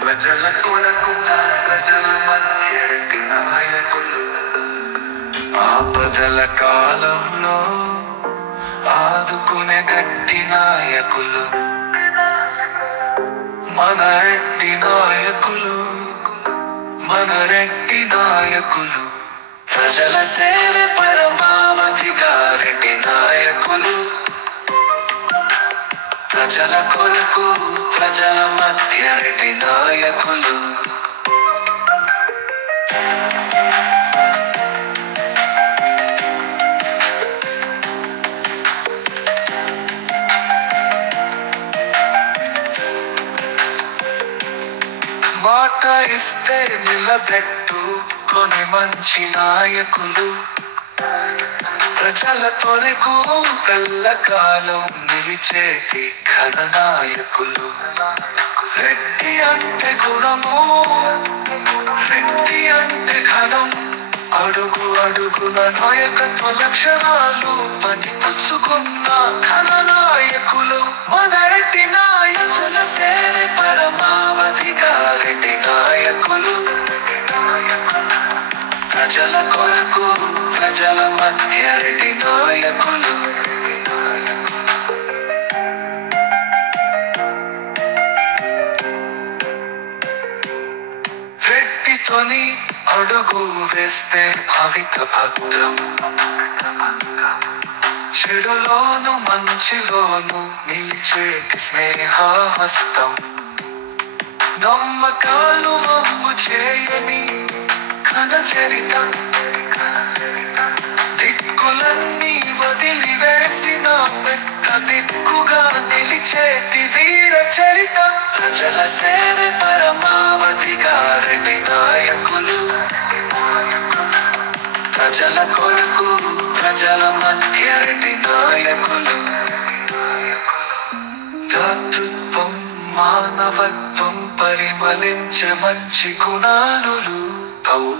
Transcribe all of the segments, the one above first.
ప్రజల కొరకు ప్రజల మధ్య నాయకులు, ఆపదల కాలంలో ఆదుకునే గట్టి నాయకులు, మన రెడ్డి నాయకులు, మన రెడ్డి నాయకులు. ప్రజల సేవ పరమావధిగా రెడ్డి నాయకులు, ప్రజల కొరకు ప్రజల మధ్య రెడ్డి నాయకులు. మాట ఇస్తే నిలబెట్టు కొన్ని మంచి నాయకులు, ప్రజల కొరకు ఎల్లకాలం నిలిచేటి ఘన నాయకులు. రెడ్డి అంటే గుణము, రెడ్డి అంటే ఘనం, అడుగు అడుగున నాయకత్వ లక్షణాలు పని పుచ్చుకున్న ఘన నాయకులు. మన రెడ్డి నాయకుల సేవ పరమావధిగా రెడ్డి నాయకులు, ప్రజల కొరకు ప్రజల మధ్య రెడ్డి నాయకులు. రెడ్డితోని అడుగు వేస్తే భవిత భద్రం, చెడులోను మంచిలోను నిలిచేటి స్నేహహస్తం, నమ్మకాలు వమ్ము చేయని ఘన చరిత, దిక్కులన్నీ వదిలివేసిన పెద్ద దిక్కుగా నిలిచేటి వీర చరిత. ప్రజల సేవ పరమావధిగా రెడ్డి నాయకులు, ప్రజల కొరకు ప్రజల మధ్య రెడ్డి నాయకులు. దాతృత్వం మానవత్వం పరిమళించే మంచి గుణాలు,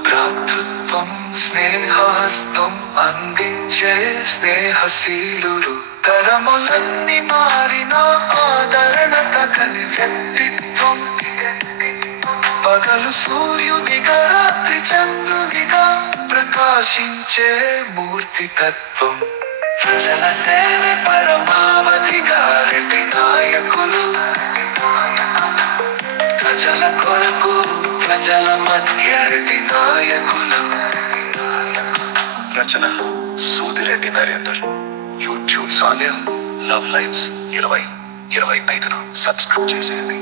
భ్రాతృత్వం స్నేహహస్తం అందించే స్నేహశీలులు. తరములన్నీ మారిన ఆదరణ తగని వ్యక్తిత్వం, పగలు సూర్యునిగా రాత్రి చంద్రునిగా ప్రకాశించే మూర్తి తత్వం. ప్రజల సేవ పరమావధిగా రెడ్డి నాయకులు, ప్రజల కొరకు ప్రజల మధ్య రెడ్డి నాయకులు. రచన Sudireddy Narender. YouTube channel love lifes 2025ను సబ్స్క్రైబ్ చేసేయండి.